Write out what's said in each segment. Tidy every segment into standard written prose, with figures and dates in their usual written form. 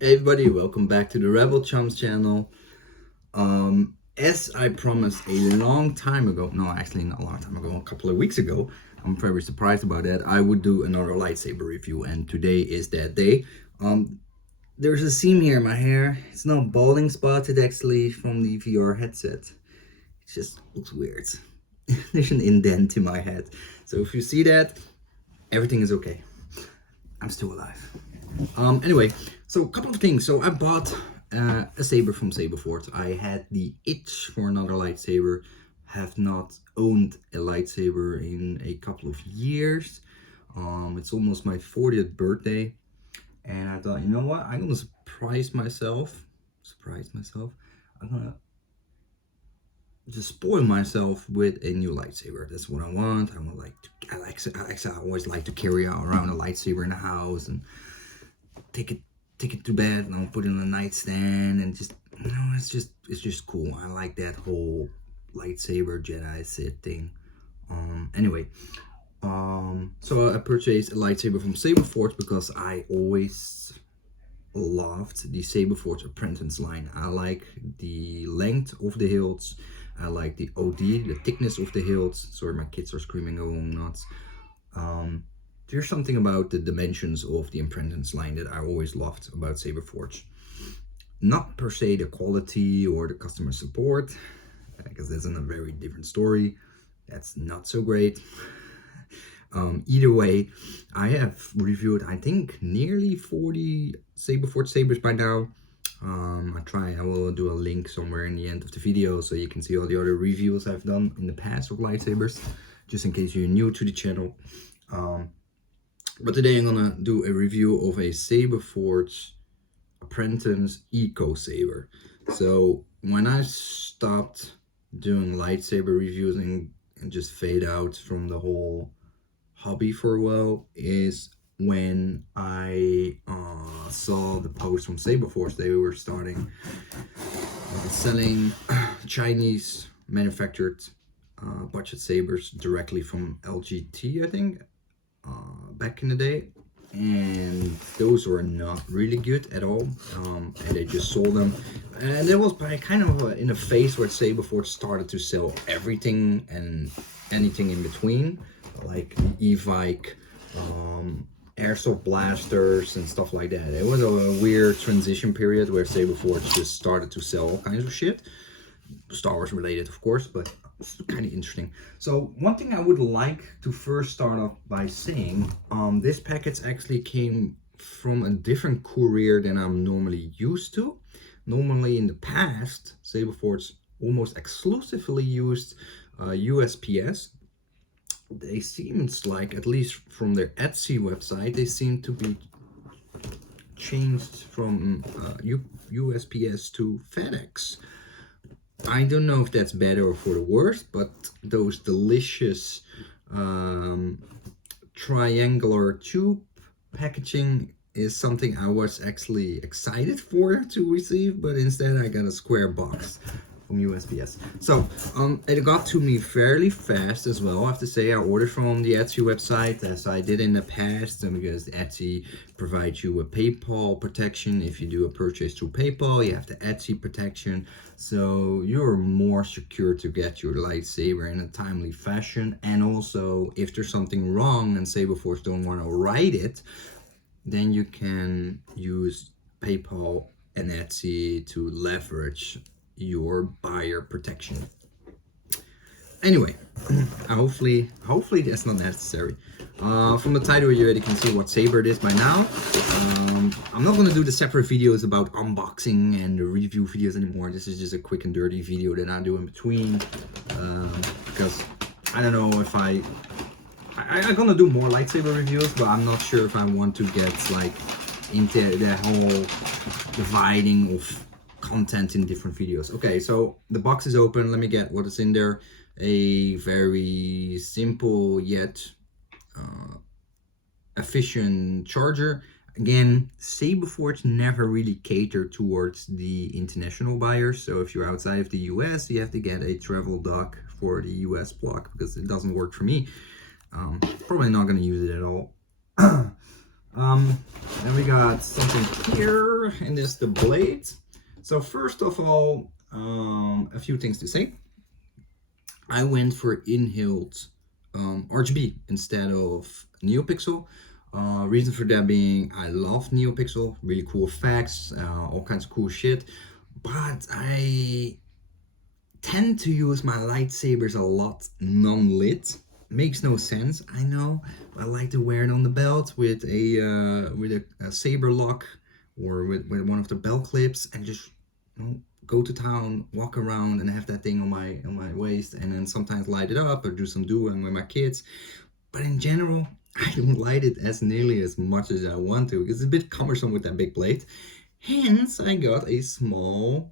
Hey everybody, welcome back to the Rebel Chums channel. As I promised a long time ago, no, actually not a long time ago, a couple of weeks ago, I'm very surprised about that. I would do another lightsaber review, and today is that day. Um, there's a seam here in my hair. It's not balding spot. It's actually from the VR headset. It just looks weird. There's an indent in my head. So if you see that, everything is okay. I'm still alive. Anyway, so a couple of things. So I bought a saber from Saberforge. I had the itch for another lightsaber. Have not owned a lightsaber in a couple of years. It's almost my 40th birthday, and I thought, you know what? I'm gonna surprise myself. Surprise myself. I'm gonna just spoil myself with a new lightsaber. That's what I want. I want like to, I always like to carry around a lightsaber in the house and take it take it to bed and I'll put it on the nightstand and just it's just cool. I like that whole lightsaber Jedi Sith thing. Anyway, so I purchased a lightsaber from Saberforge because I always loved the Saberforge Apprentice line. I like the length of the hilts. I like the OD, the thickness of the hilts. Sorry, my kids are screaming along nuts. Um, there's something about the dimensions of the Apprentice line that I always loved about Saberforge. Not per se the quality or the customer support, because that's a very different story. That's not so great. Either way, I have reviewed, I think, nearly 40 Saberforge sabers by now. I will do a link somewhere in the end of the video so you can see all the other reviews I've done in the past of lightsabers, just in case you're new to the channel. But today I'm gonna do a review of a Saberforge Apprentice Eco Saber. So when I stopped doing lightsaber reviews and just fade out from the whole hobby for a while is when I saw the post from Saberforge. They were starting selling Chinese manufactured budget sabers directly from LGT, I think, back in the day, and those were not really good at all. And they just sold them, and it was by kind of in a phase where Saberforge started to sell everything and anything in between, like e-bike, airsoft blasters and stuff like that. It was a weird transition period where Saberforge just started to sell all kinds of shit, Star Wars related, of course, but it's kind of interesting. So one thing I would like to first start off by saying, this package actually came from a different courier than I'm normally used to. Normally in the past, Saberforge almost exclusively used USPS. They seems like, at least from their Etsy website, they seem to be changed from USPS to FedEx. I don't know if that's better or for the worse, but those delicious triangular tube packaging is something I was actually excited for to receive, but instead I got a square box from USPS. So it got to me fairly fast as well. I have to say, I ordered from the Etsy website as I did in the past, and because Etsy provides you a PayPal protection. If you do a purchase through PayPal, you have the Etsy protection, so you're more secure to get your lightsaber in a timely fashion. And also, if there's something wrong and Saberforge don't want to write it, then you can use PayPal and Etsy to leverage your buyer protection. Anyway, hopefully that's not necessary. From the title, you already can see what saber it is by now. I'm not going to do the separate videos about unboxing and the review videos anymore. This is just a quick and dirty video that I do in between, because I don't know if I'm gonna do more lightsaber reviews, but I'm not sure if I want to get like into the whole dividing of content in different videos. Okay, so the box is open. Let me get what is in there. A very simple yet efficient charger. Again, Saberforge never really catered towards the international buyers. So if you're outside of the US, you have to get a travel dock for the US block because it doesn't work for me. Probably not going to use it at all. Then we got something here, and this is the blade. So first of all, a few things to say. I went for inhaled RGB instead of NeoPixel. Reason for that being, I love NeoPixel, really cool effects, all kinds of cool shit. But I tend to use my lightsabers a lot non-lit. Makes no sense, I know. I like to wear it on the belt with a saber lock or with one of the belt clips, and just, you know, go to town, walk around, and have that thing on my waist, and then sometimes light it up or do some dueling with my kids. But in general, I don't light it as nearly as much as I want to, because it's a bit cumbersome with that big blade. Hence, I got a small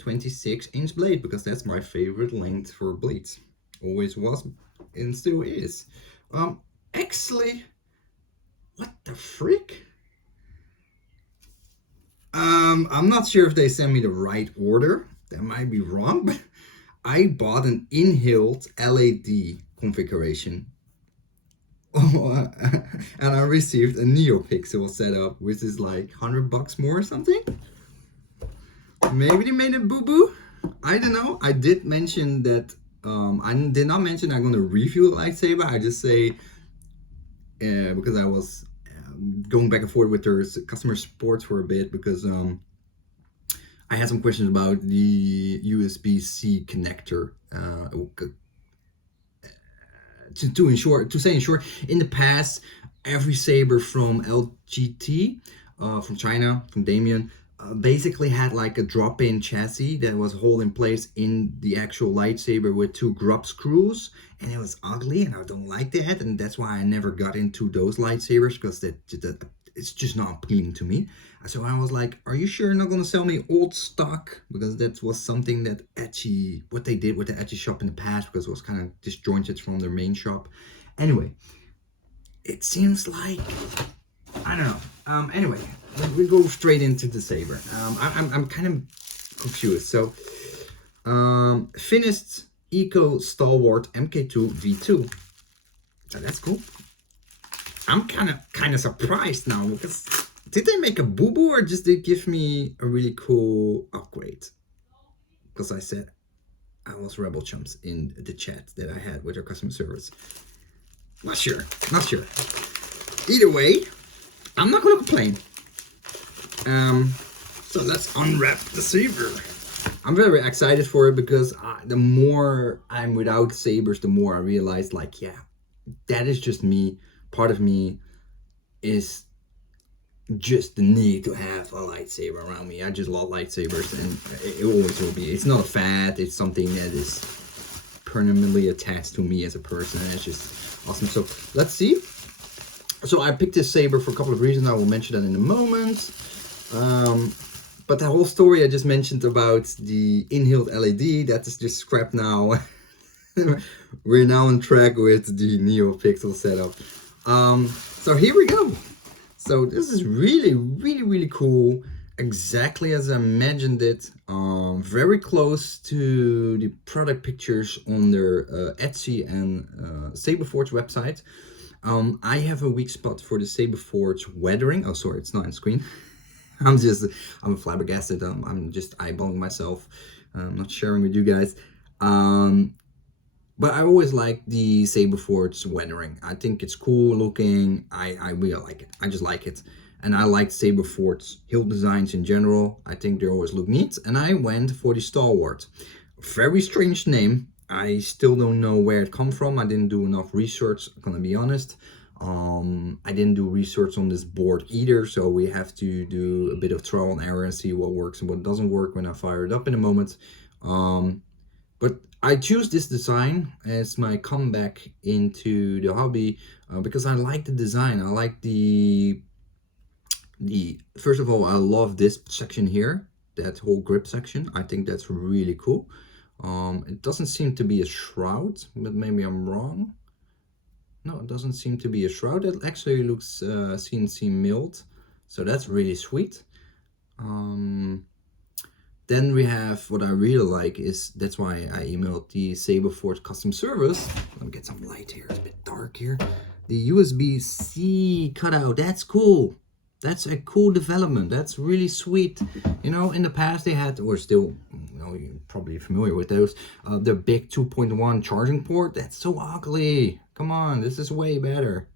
26-inch blade, because that's my favorite length for blades. Always was and still is. Actually, what the frick? I'm not sure if they sent me the right order. That might be wrong, but I bought an inhaled LED configuration. Oh, and I received a NeoPixel setup, which is like $100 more or something. Maybe they made a boo-boo. I don't know. I did mention that. I did not mention I'm going to review the lightsaber. I just say, because I was going back and forth with their customer support for a bit, because I had some questions about the USB-C connector. To say in short, in the past, every saber from LGT, from China, from Damien, basically had like a drop-in chassis that was held in place in the actual lightsaber with 2 grub screws, and it was ugly, and I don't like that, and that's why I never got into those lightsabers, because that it's just not appealing to me. So I was like, are you sure you're not gonna sell me old stock? Because that was something that what they did with the Etsy shop in the past, because it was kind of disjointed from their main shop. Anyway, it seems like, I don't know. Anyway, we go straight into the saber. I'm kind of confused. So, finished Eco Stalwart MK2 V2. So that's cool. I'm kind of surprised now, because did they make a boo-boo, or just they give me a really cool upgrade? Because I said I was Rebel Chumps in the chat that I had with their customer service. Not sure. Either way, I'm not gonna complain. So let's unwrap the saber. I'm very excited for it, because the more I'm without sabers, the more I realize, like, yeah, that is just me. Part of me is just the need to have a lightsaber around me. I just love lightsabers, and it always will be. It's not a fad. It's something that is permanently attached to me as a person, and it's just awesome. So let's see. So I picked this saber for a couple of reasons. I will mention that in a moment. But the whole story I just mentioned about the inhaled LED, that is just scrapped now. We're now on track with the NeoPixel setup. So here we go. So this is really cool. Exactly as I imagined it. Very close to the product pictures on their Etsy and Saberforge website. I have a weak spot for the Saberforge weathering. Oh, sorry, it's not on screen. I'm flabbergasted. I'm just eyeballing myself. I'm not sharing with you guys. But I always like the Saberforge weathering. I think it's cool looking. I really like it. I just like it. And I like Saberforge hilt designs in general. I think they always look neat. And I went for the Stalwart. Very strange name. I still don't know where it come from. I didn't do enough research, I'm gonna be honest. I didn't do research on this board either, so we have to do a bit of trial and error and see what works and what doesn't work when I fire it up in a moment. But I choose this design as my comeback into the hobby because I like the design. I like the first of all, I love this section here, that whole grip section. I think that's really cool. It doesn't seem to be a shroud, but maybe I'm wrong. No, it doesn't seem to be a shroud. It actually looks CNC milled, so that's really sweet. Then we have what I really like is, that's why I emailed the Saberforge custom service. Let me get some light here, it's a bit dark here. the USB-C cutout. That's cool. That's a cool development. That's really sweet. You know, in the past they had, or still, you know, you're probably familiar with those, the big 2.1 charging port. That's so ugly. Come on, this is way better.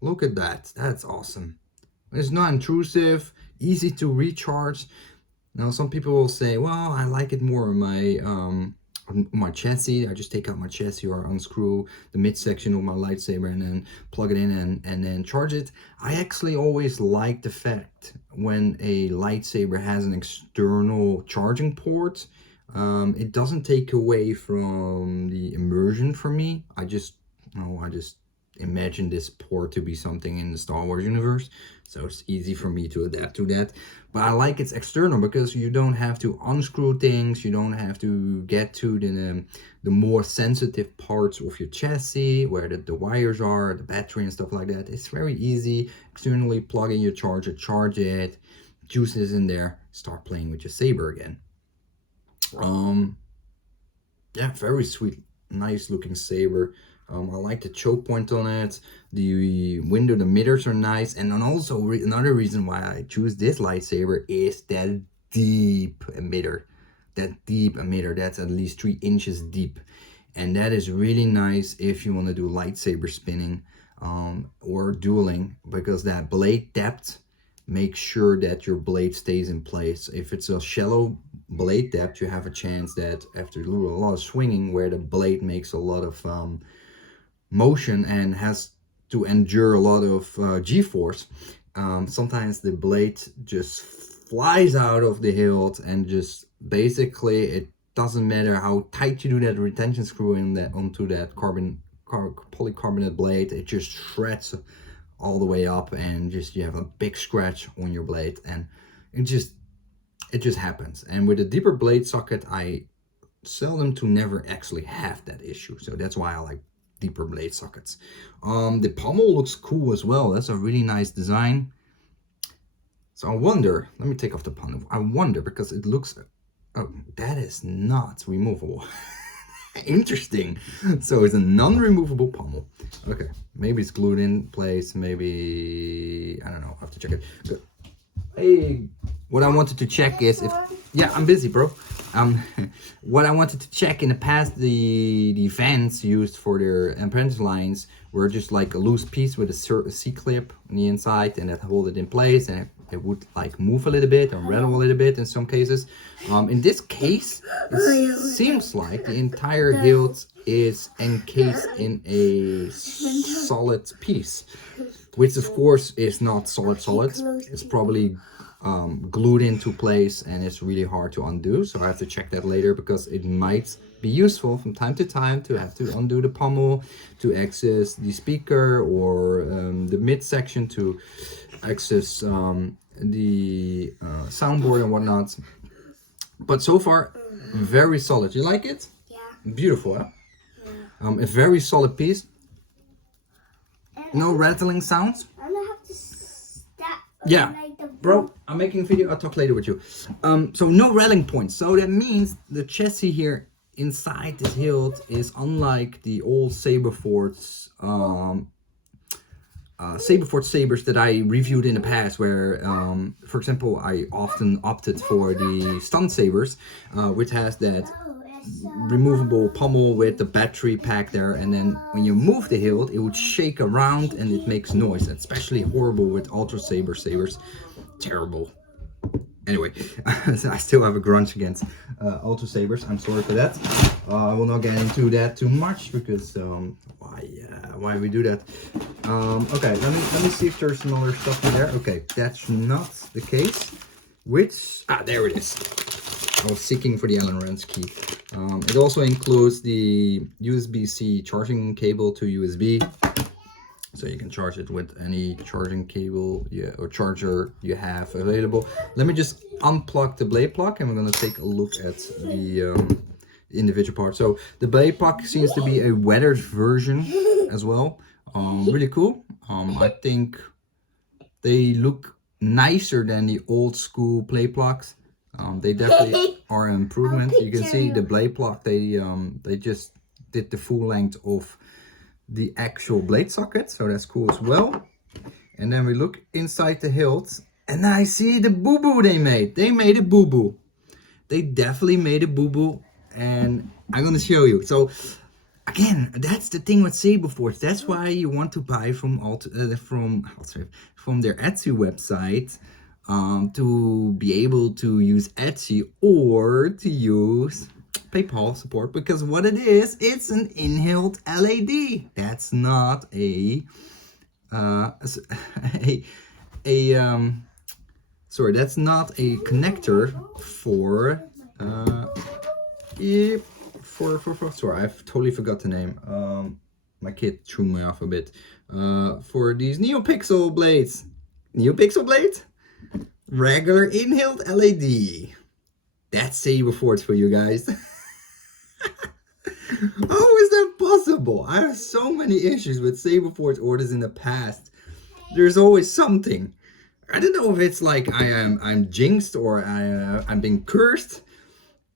Look at that. That's awesome. It's not intrusive, easy to recharge. Now, some people will say, well, I like it more on my chassis. I just take out my chassis or unscrew the midsection of my lightsaber and then plug it in and then charge it. I actually always like the fact when a lightsaber has an external charging port. It doesn't take away from the immersion for me. I just imagine this port to be something in the Star Wars universe, so it's easy for me to adapt to that. But I like it's external because you don't have to unscrew things, you don't have to get to the more sensitive parts of your chassis where the wires are, the battery and stuff like that. It's very easy. Externally plug in your charger, charge it, juices in there, start playing with your saber again. Yeah, very sweet, nice looking saber. I like the choke point on it. The window emitters are nice. And then also another reason why I choose this lightsaber is that deep emitter. That deep emitter, that's at least 3 inches deep. And that is really nice if you want to do lightsaber spinning or dueling, because that blade depth makes sure that your blade stays in place. If it's a shallow blade depth, you have a chance that after a lot of swinging where the blade makes a lot of motion and has to endure a lot of g-force, sometimes the blade just flies out of the hilt and just basically it doesn't matter how tight you do that retention screw in that onto that polycarbonate blade, it just shreds all the way up and just you have a big scratch on your blade, and it just happens. And with a deeper blade socket I seldom to never actually have that issue, so that's why I like deeper blade sockets. The pommel looks cool as well. That's a really nice design. So I wonder, let me take off the pommel. I wonder, because it looks, oh, that is not removable. Interesting. So it's a non-removable pommel. Okay, maybe it's glued in place, maybe, I don't know, I have to check it. Good. Hey, what I wanted to check is if, yeah, I'm busy, bro. What I wanted to check in the past, the fans used for their apprentice lines were just like a loose piece with a C-clip on the inside, and that hold it in place, and it would like move a little bit and rattle a little bit in some cases. In this case, it seems like the entire hilt is encased in a solid piece, which of course is not solid. It's probably glued into place and it's really hard to undo, so I have to check that later, because it might be useful from time to time to have to undo the pommel to access the speaker or the midsection to access the soundboard and whatnot. But so far, very solid. You like it? Yeah. Beautiful, huh? Yeah. A very solid piece. No rattling sounds. I'm gonna have to stop. Yeah, bro, I'm making a video. I'll talk later with you. So no rallying points. So that means the chassis here inside this hilt is unlike the old Saberforge sabers that I reviewed in the past, where, for example, I often opted for the stunt sabers, which has that removable pommel with the battery pack there, and then when you move the hilt it would shake around and it makes noise. That's especially horrible with ultra sabers. Terrible. Anyway, I still have a grudge against ultra sabers. I'm sorry for that. I will not get into that too much because why we do that. Okay, let me see if there's some other stuff in there. Okay, that's not the case. Which there it is. I was seeking for the Allen wrench key. It also includes the USB-C charging cable to USB, so you can charge it with any charging cable or charger you have available. Let me just unplug the blade plug and we're going to take a look at the individual parts. So the blade plug seems to be a weathered version as well. Really cool. I think they look nicer than the old school blade plugs. They definitely are an improvement. You can see the blade plug, they just did the full length of the actual blade socket, so that's cool as well. And then we look inside the hilt, and I see the boo-boo they made. They made a boo-boo. They definitely made a boo-boo, and I'm gonna show you. So again, that's the thing with Saberforge. That's why you want to buy from their Etsy website, to be able to use Etsy or to use PayPal support, because what it is, it's an in-hilt LED. That's not a sorry, that's not a connector for sorry, I've totally forgot the name. My kid threw me off a bit. For these NeoPixel blades. NeoPixel blades? Regular in-hilt LED. That's Saberforge for you guys. How is that possible? I have so many issues with Saberforge orders in the past. There's always something. I don't know if it's like I'm jinxed or I'm being cursed,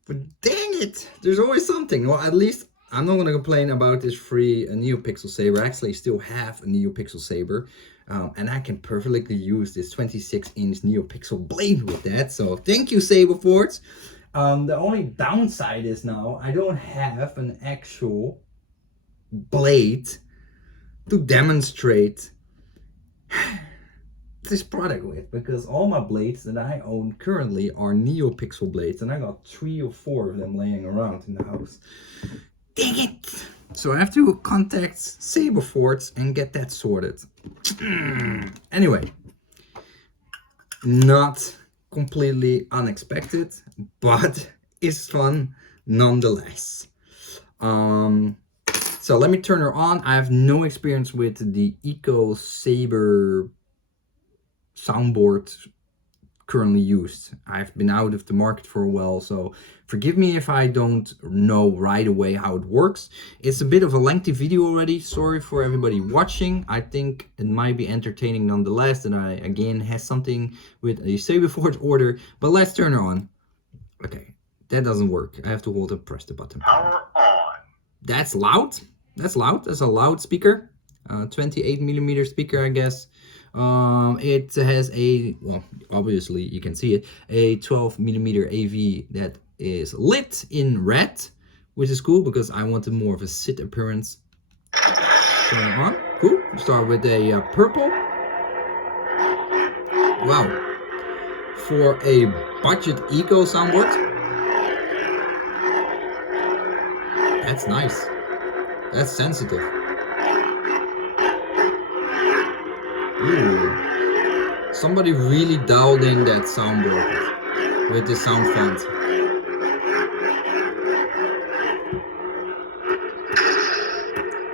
but dang it, there's always something. Well, at least I'm not gonna complain about this free NeoPixel saber. I actually still have a NeoPixel saber, and I can perfectly use this 26-inch NeoPixel blade with that. So thank you, Saberforge. The only downside is now I don't have an actual blade to demonstrate this product with, because all my blades that I own currently are NeoPixel blades, and I got 3 or 4 of them laying around in the house. Dang it! So I have to contact Saberforge and get that sorted. Anyway, not completely unexpected, but it's fun nonetheless. So let me turn her on. I have no experience with the Eco Saber soundboard currently used. I've been out of the market for a while, so forgive me if I don't know right away how it works. It's a bit of a lengthy video already. Sorry for everybody watching. I think it might be entertaining nonetheless, and I again has something with a Saberforge order, but let's turn her on. Okay, that doesn't work. I have to hold and press the button. Power on. That's loud. That's loud. That's a loud speaker. 28mm speaker, I guess. It has a, well, obviously you can see it, a 12mm AV that is lit in red, which is cool because I wanted more of a sit appearance. Turn it on. Cool. Start with a purple. Wow. For a budget eco soundboard, that's nice. That's sensitive. Ooh. Somebody really dialed in that soundboard with the sound font.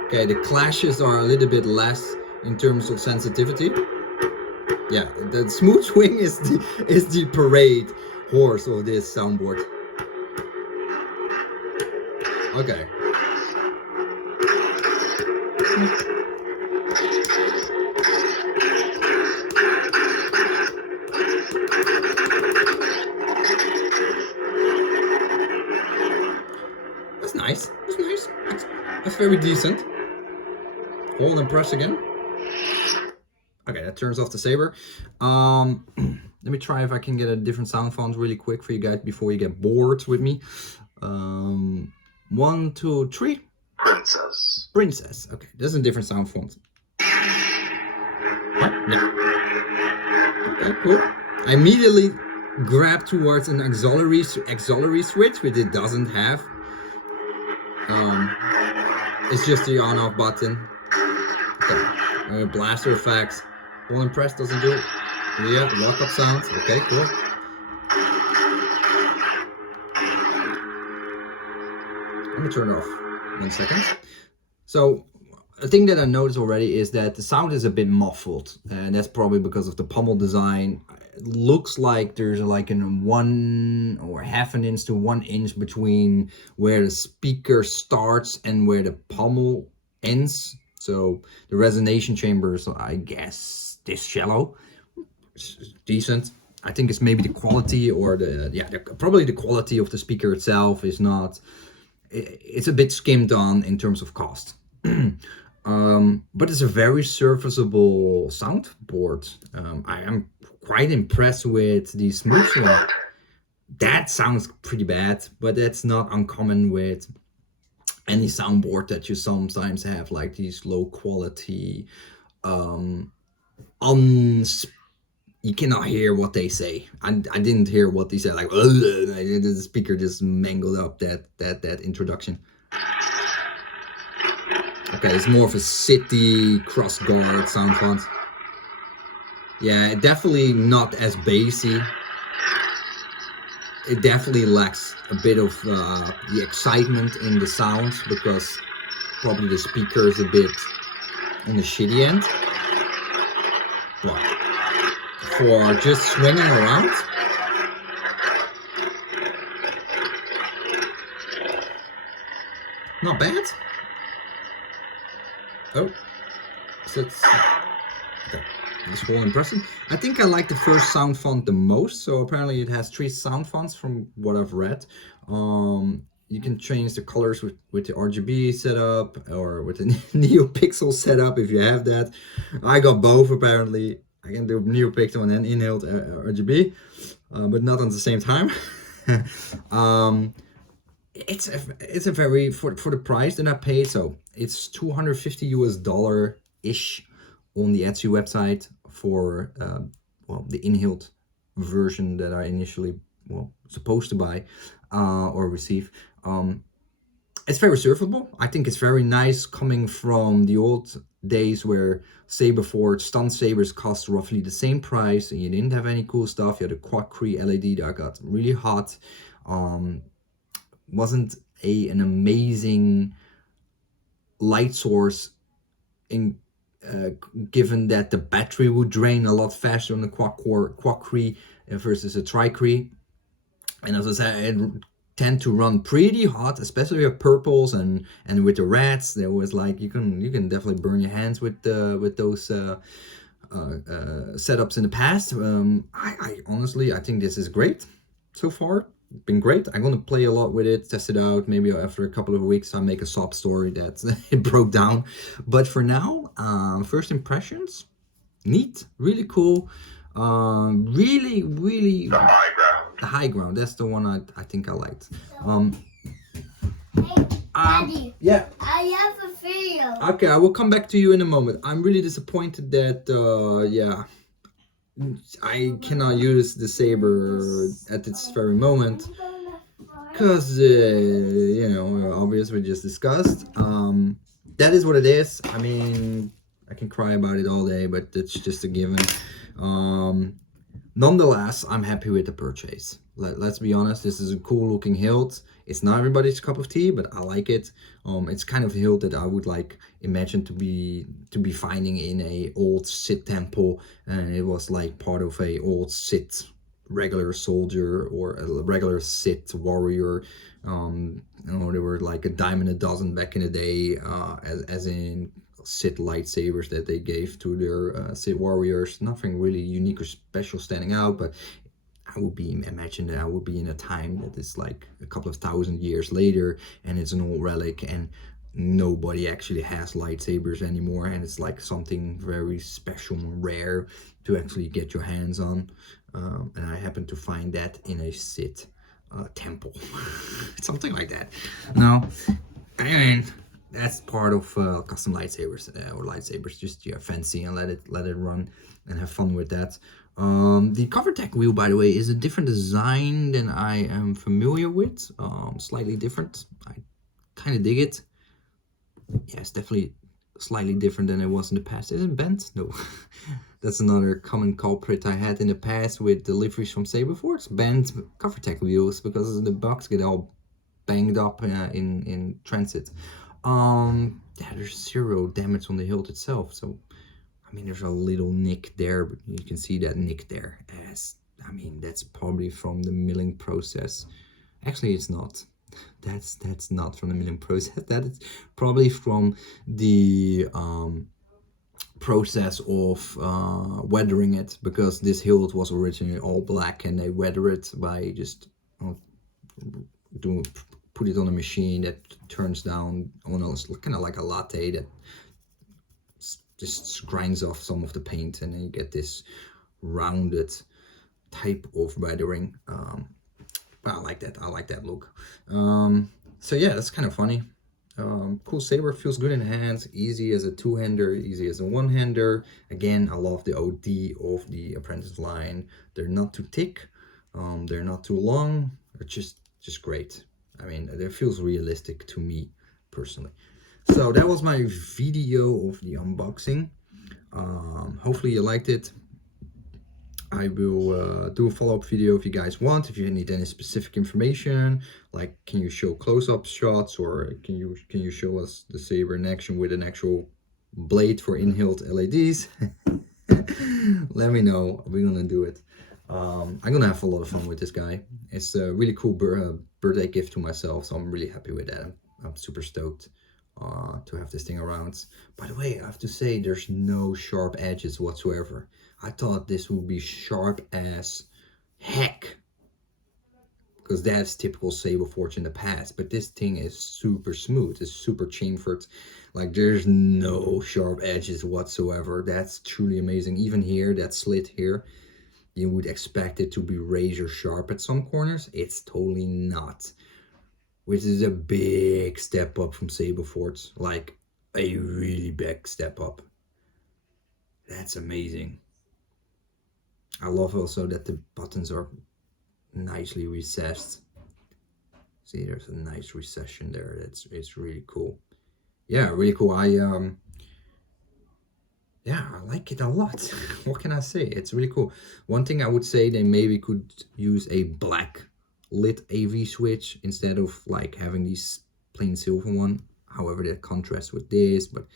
Okay, the clashes are a little bit less in terms of sensitivity. Yeah, the smooth swing is the parade horse of this soundboard. Okay. That's nice. That's nice. That's very decent. Hold and press again. Okay, that turns off the saber. Let me try if I can get a different sound font really quick for you guys before you get bored with me. 1, 2, 3. Princess. Princess. Okay, that's a different sound font. What? No. Okay, cool. I immediately grab towards an auxiliary switch, which it doesn't have. It's just the on-off button. Okay. Blaster effects. Hold and press doesn't do it. Yeah, lock-up sounds. Okay, cool. Let me turn it off. 1 second. So, a thing that I noticed already is that the sound is a bit muffled, and that's probably because of the pommel design. It looks like there's like a 1 or half an inch to 1 inch between where the speaker starts and where the pommel ends. So the resonation chamber is, I guess, this shallow. It's decent. I think it's maybe the quality or probably the quality of the speaker itself is not. It's a bit skimmed on in terms of cost. But it's a very serviceable soundboard. I am quite impressed with the smooth swing. That sounds pretty bad, but that's not uncommon with any soundboard that you sometimes have, like these low quality, um, you cannot hear what they say. I didn't hear what they said. Like the speaker just mangled up that introduction. Okay, it's more of a city cross guard sound font. Yeah, definitely not as bassy. It definitely lacks a bit of the excitement in the sounds because probably the speaker is a bit on the shitty end. But for just swinging around, not bad. Oh, so it's okay. This whole impression. I think I like the first sound font the most. So apparently it has 3 sound fonts from what I've read. You can change the colors with the RGB setup or with the NeoPixel setup if you have that. I got both apparently. I can do NeoPixel and then inhaled RGB, but not at the same time. It's a very for the price that I paid. So it's $250 ish on the Etsy website for well, the inhaled version that I initially supposed to buy or receive. It's very surfable. I think it's very nice coming from the old days where Saberforge stun sabers cost roughly the same price and you didn't have any cool stuff. You had a quad-cree LED that got really hot. Wasn't an amazing light source in given that the battery would drain a lot faster on the quad-cree versus a tri-cree. And as I said, it tend to run pretty hot, especially with purples and with the reds. There was like you can definitely burn your hands with those setups in the past. I honestly I think this is great so far. Been great. I'm gonna play a lot with it, test it out. Maybe after a couple of weeks I'll make a sob story that it broke down. But for now, first impressions, neat, really cool. Really The high ground. the high ground. That's the one I think I liked. Hey, Daddy, Yeah. I have a video. Okay, I will come back to you in a moment. I'm really disappointed that yeah, I cannot use the saber at this very moment. Because, you know, obviously we just discussed. That is what it is. I mean, I can cry about it all day, but it's just a given. Nonetheless, I'm happy with the purchase. Let's be honest, this is a cool looking hilt. It's not everybody's cup of tea, but I like it. It's kind of a hilt that I would like imagine to be finding in a old Sith temple, and it was like part of a old Sith regular soldier or a regular Sith warrior. You know, they were like a dime a dozen back in the day, as in Sith lightsabers that they gave to their Sith warriors. Nothing really unique or special standing out, but I would imagine that I would be in a time that is like a couple of thousand years later and it's an old relic and nobody actually has lightsabers anymore, and it's like something very special and rare to actually get your hands on. And I happen to find that in a Sith temple, something like that. Now, I mean, that's part of custom lightsabers or lightsabers. Just fancy and let it run and have fun with that. The cover tech wheel, by the way, is a different design than I am familiar with. Slightly different. I kind of dig it. Yeah, it's definitely slightly different than it was in the past. Is it bent? No. That's another common culprit I had in the past with deliveries from Saberforge. Bent cover tech wheels because the box get all banged up in transit. Yeah, there's 0 damage on the hilt itself, so I mean there's a little nick there, but you can see that nick there. I mean that's probably from the milling process. Actually, it's not. That's not from the milling process. That is probably from the process of weathering it, because this hilt was originally all black and they weather it by just put it on a machine that turns down on a kind of like a latte that just grinds off some of the paint, and then you get this rounded type of weathering. But I like that. I like that look. So yeah, that's kind of funny. Cool saber, feels good in hands, easy as a two-hander, easy as a one-hander. Again, I love the OD of the Apprentice line. They're not too thick, they're not too long. They're just great. I mean, it feels realistic to me personally. So that was my video of the unboxing. Hopefully you liked it. I will do a follow-up video if you guys want. If you need any specific information, like can you show close-up shots, or can you show us the saber in action with an actual blade for inhaled LEDs? Let me know. We're gonna do it. I'm gonna have a lot of fun with this guy. It's a really cool birthday gift to myself, so I'm really happy with that. I'm super stoked to have this thing around. By the way, I have to say there's no sharp edges whatsoever. I thought this would be sharp as heck, because that's typical Saberforge in the past, but this thing is super smooth. It's super chamfered. Like, there's no sharp edges whatsoever. That's truly amazing. Even here, that slit here, you would expect it to be razor sharp at some corners. It's totally not, which is a big step up from Saberforge. Like, a really big step up. That's amazing. I love also that the buttons are nicely recessed. See, there's a nice recession there. It's really cool. Yeah, really cool. Yeah, I like it a lot. What can I say? It's really cool. One thing I would say, they maybe could use a black lit AV switch instead of like having these plain silver one. However, that contrasts with this, but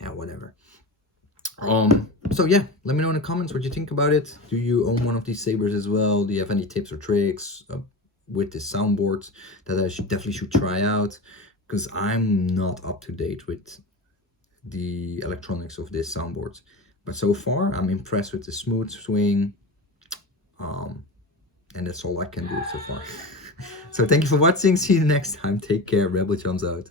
yeah, whatever. So yeah, let me know in the comments what you think about it. Do you own one of these sabers as well? Do you have any tips or tricks with this soundboard that I definitely should try out? Because I'm not up to date with the electronics of this soundboard, but so far I'm impressed with the smooth swing, and that's all I can do so far. So thank you for watching. See you next time. Take care. Rebel Chums out.